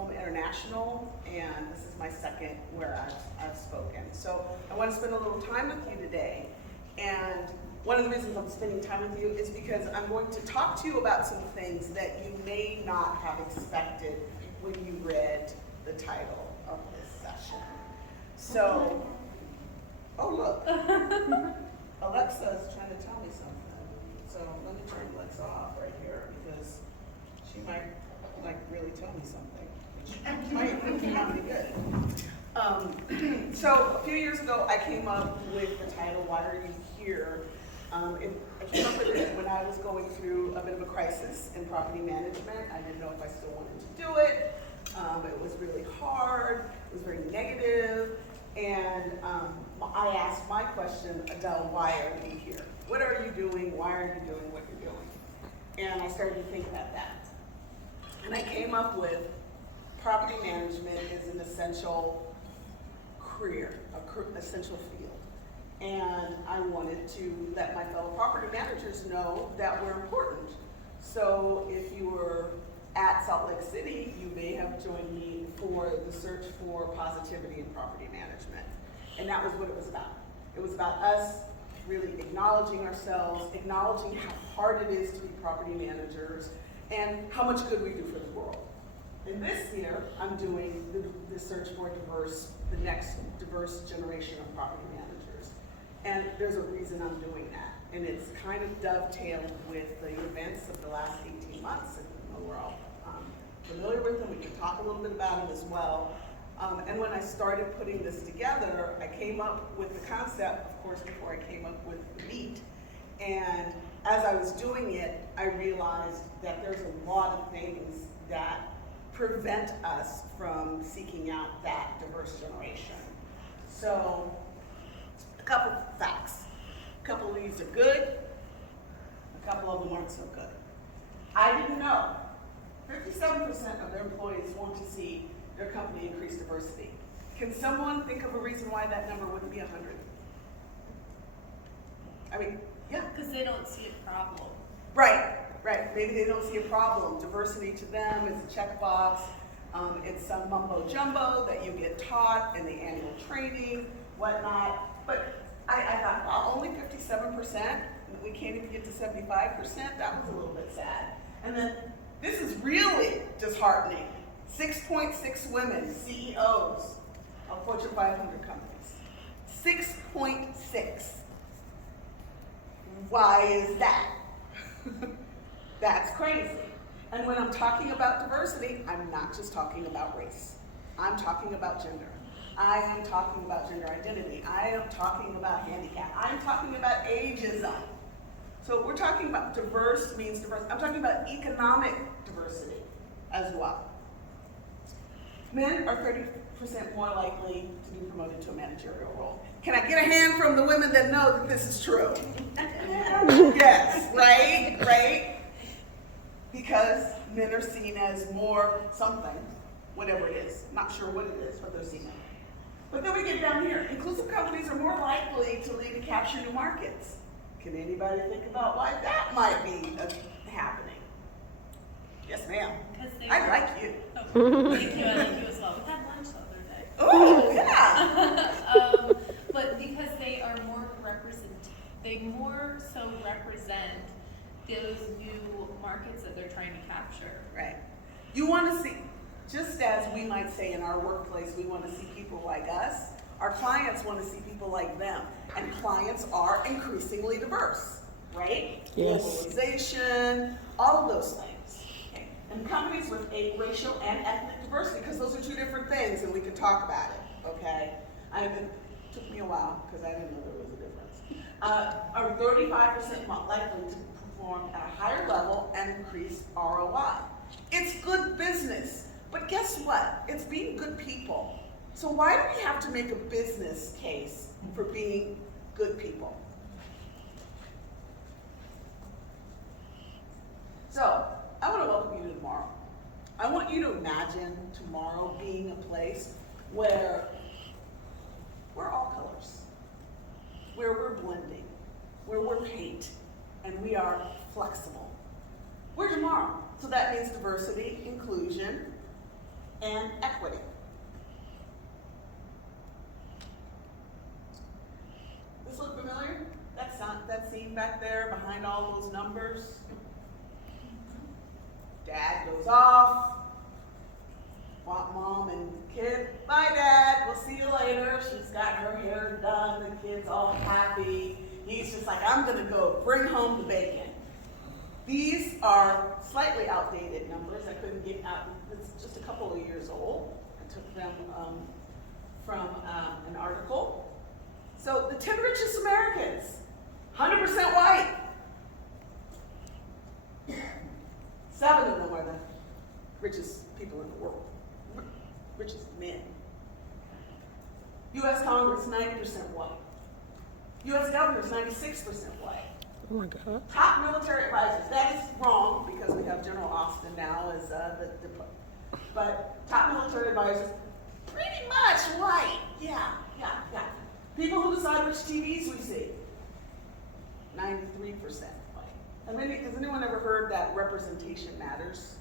BOMA International, and this is my second where I've spoken. So I want to spend a little time with you today. And one of the reasons I'm spending time with you is because I'm going to talk to you about some things that you may not have expected when you read the title of this session. So, oh look, Alexa is trying to tell me something. So let me turn Alexa off right here because she might really tell me something, which might not be good. So a few years ago, I came up with the title, YRU here. I came up with it when I was going through a bit of a crisis in property management. I didn't know if I still wanted to do it. It was really hard. It was very negative. And I asked my question, Adele, why are we here? What are you doing? Why are you doing what you're doing? And I started to think about that. And I came up with property management is an essential career, essential field. And I wanted to let my fellow property managers know that we're important. So if you were at Salt Lake City, you may have joined me for the search for positivity in property management. And that was what it was about. It was about us really acknowledging ourselves, acknowledging how hard it is to be property managers, and how much good we do for the world. And this year, I'm doing the search for the next diverse generation of property managers. And there's a reason I'm doing that. And it's kind of dovetailed with the events of the last 18 months. And we're all familiar with them. We can talk a little bit about them as well. And when I started putting this together, I came up with the concept, of course, before I came up with the meat. And as I was doing it, I realized that there's a lot of things that prevent us from seeking out that diverse generation. So, a couple facts. A couple of these are good, a couple of them aren't so good. I didn't know 57% of their employees want to see their company increase diversity. Can someone think of a reason why that number wouldn't be 100? I mean, yeah. Because they don't see a problem. Right. Maybe they don't see a problem. Diversity to them is a checkbox. It's some mumbo jumbo that you get taught in the annual training, whatnot. But I thought, wow, only 57%. We can't even get to 75%. That was a little bit sad. And then this is really disheartening. 6.6 women CEOs of Fortune 500 companies. 6.6. Why is that? That's crazy. And when I'm talking about diversity, I'm not just talking about race. I'm talking about gender. I am talking about gender identity. I am talking about handicap. I'm talking about ageism. So we're talking about diverse means diverse. I'm talking about economic diversity as well. Men are 30% more likely to be promoted to a managerial role. Can I get a hand from the women that know that this is true? Yes, right? Because men are seen as more something, whatever it is. Not sure what it is, but they're seen as. But then we get down here. Inclusive companies are more likely to lead and capture new markets. Can anybody think about why that might be happening? Yes, ma'am. I like you. Oh, thank you. I like you as well. We had lunch the other day. Oh, yeah. But because they are they more so represent those new markets that they're trying to capture. Right. You want to see, just as we might say in our workplace, we want to see people like us, our clients want to see people like them. And clients are increasingly diverse, right? Yes. Globalization, all of those things. Okay. And companies with a racial and ethnic diversity, because those are two different things, and we can talk about it, okay? It took me a while, because I didn't know there was a difference. Are 35% more likely to perform at a higher level and increase ROI. It's good business, but guess what? It's being good people. So why do we have to make a business case for being good people? So, I want to welcome you to tomorrow. I want you to imagine tomorrow being a place where we're all colors, where we're blending, where we're paint, and we are flexible. We're tomorrow. So that means diversity, inclusion, and equity. This look familiar? That scene back there behind all those numbers. Dad goes off. Mom and kid, bye Dad, we'll see you later. She's got her hair done, the kid's all happy. He's just like, I'm gonna go bring home the bacon. These are slightly outdated numbers. I couldn't get out, it's just a couple of years old. I took them from an article. So the 10 richest Americans, 100% white. 7 of them are the richest people in the world. Richest men. U.S. Congress, 90% white. U.S. governors, 96% white. Oh my God. Top military advisors. That is wrong because we have General Austin now as but top military advisors, pretty much white. Yeah. People who decide which TVs we see, 93% white. Has anyone ever heard that representation matters?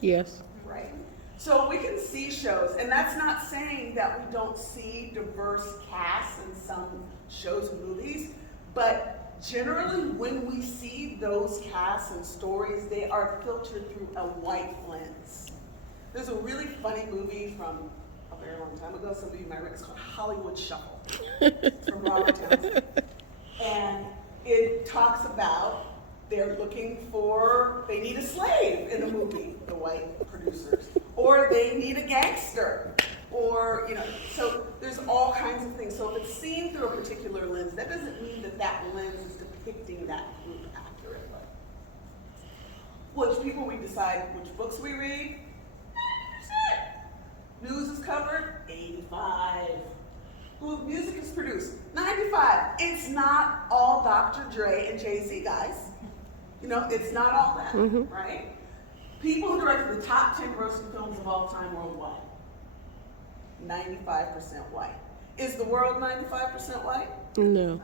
Yes. Right. So we can see shows, and that's not saying that we don't see diverse casts in some shows and movies, but generally when we see those casts and stories, they are filtered through a white lens. There's a really funny movie from a very long time ago, some of you might remember, it's called Hollywood Shuffle. It's from Robert Townsend. And it talks about they're looking for, they need a slave in a movie, the white producers, or they need a gangster, or, so there's all kinds of things. So if it's seen through a particular lens, that doesn't mean that that lens is depicting that group accurately. Which people we decide which books we read, 90%. News is covered, 85. Who music is produced, 95. It's not all Dr. Dre and Jay-Z, guys. It's not all that, right? People who directed the top 10 grossing films of all time worldwide, 95% white. Is the world 95% white? No.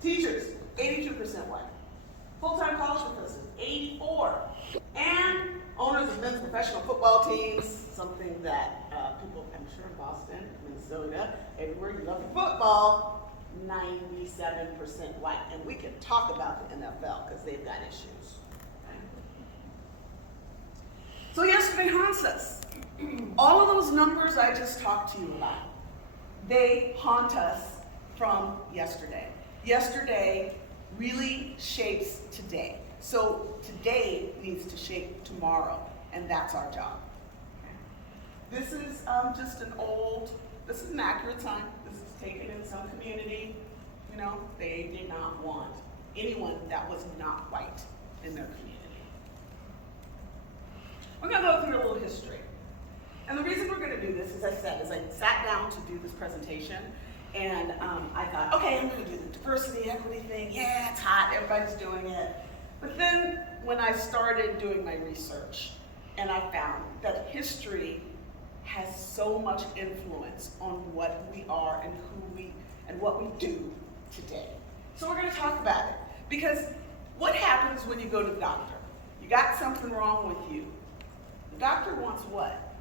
Teachers, 82% white. Full-time college professors, 84. And owners of men's professional football teams, something that people, I'm sure in Boston, Minnesota, everywhere you love football, 97% white. And we can talk about the NFL because they've got issues. So yesterday haunts us. All of those numbers I just talked to you about, they haunt us from yesterday. Yesterday really shapes today. So today needs to shape tomorrow, and that's our job. This is this is an accurate time. This is taken in some community. They did not want anyone that was not white in their community. We're gonna go through a little history. And the reason we're gonna do this, as I said, is I sat down to do this presentation, and I thought, okay, I'm gonna do the diversity, equity thing. Yeah, it's hot, everybody's doing it. But then when I started doing my research, and I found that history has so much influence on what we are and who we and what we do today. So we're going to talk about it. Because what happens when you go to the doctor? You got something wrong with you. The doctor wants what?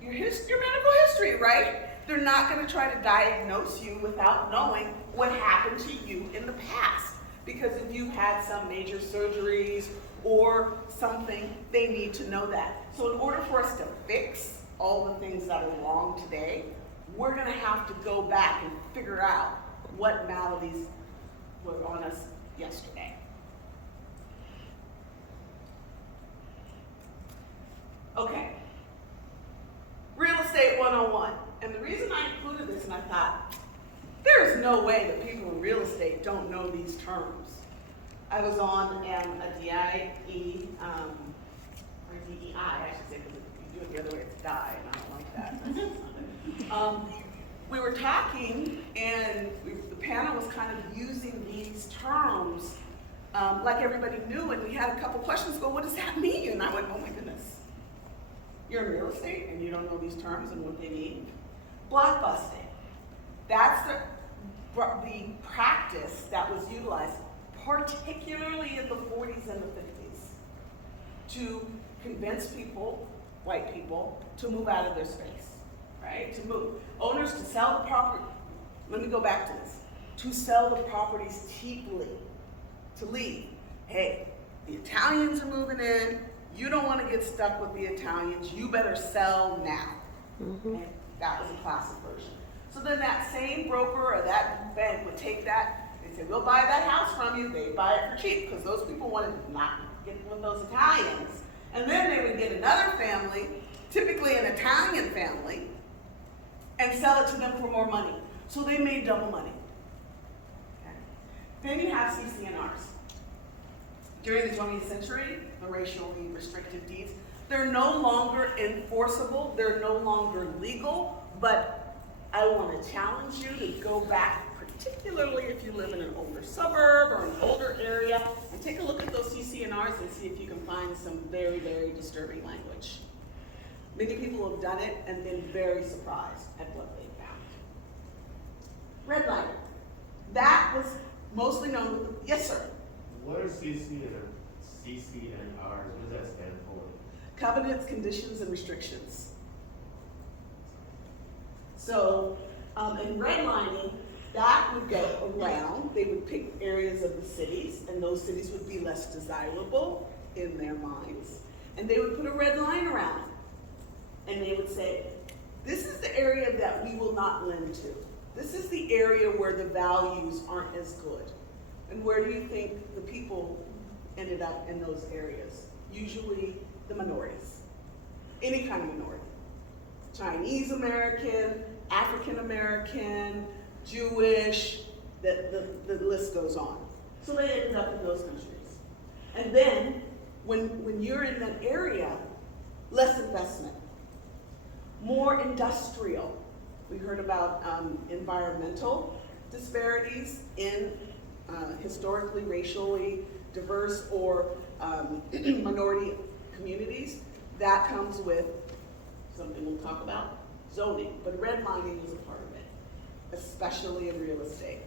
Your medical history, right? They're not going to try to diagnose you without knowing what happened to you in the past. Because if you had some major surgeries or something, they need to know that. So in order for us to fix all the things that are wrong today, we're gonna have to go back and figure out what maladies were on us yesterday. Okay, real estate 101. And the reason I included this, and I thought, there is no way that people in real estate don't know these terms. I was on a DIE, or DEI, I should say, because if you do it the other way, it's die, and I don't like that. We were talking, and the panel was kind of using these terms like everybody knew, and we had a couple questions, go, what does that mean? And I went, oh my goodness. You're in real estate, and you don't know these terms and what they mean? Blockbusting. That's the practice that was utilized, particularly in the 40s and the 50s, to convince people white people to move out of their space, right? To move. Owners to sell the property, let me go back to this. To sell the properties cheaply, to leave. Hey, the Italians are moving in, you don't want to get stuck with the Italians, you better sell now. Okay? That was a classic version. So then that same broker or that bank would take that and say, we'll buy that house from you, they buy it for cheap, because those people wanted to not get with those Italians. And then they would get another family, typically an Italian family, and sell it to them for more money. So they made double money. Okay? Then you have CC&Rs. During the 20th century, the racially restrictive deeds, they're no longer enforceable, they're no longer legal, but I want to challenge you to go back, particularly if you live in an older suburb or an older area, and take a look at those CC&Rs and see if you can find some very, very disturbing language. Many people have done it and been very surprised at what they found. Redlining. That was mostly known, yes sir? What are CC&Rs? What does that stand for? Covenants, conditions, and restrictions. So, in redlining, that would go around, they would pick areas of the cities, and those cities would be less desirable in their minds, and they would put a red line around it. And they would say, this is the area that we will not lend to. This is the area where the values aren't as good. And where do you think the people ended up in those areas? Usually the minorities, any kind of minority. Chinese American, African American, Jewish, the list goes on. So they ended up in those countries. And then, when you're in that area, less investment, more industrial. We heard about environmental disparities in historically, racially diverse or minority communities. That comes with something we'll talk about, zoning, but redlining is a part of it, especially in real estate.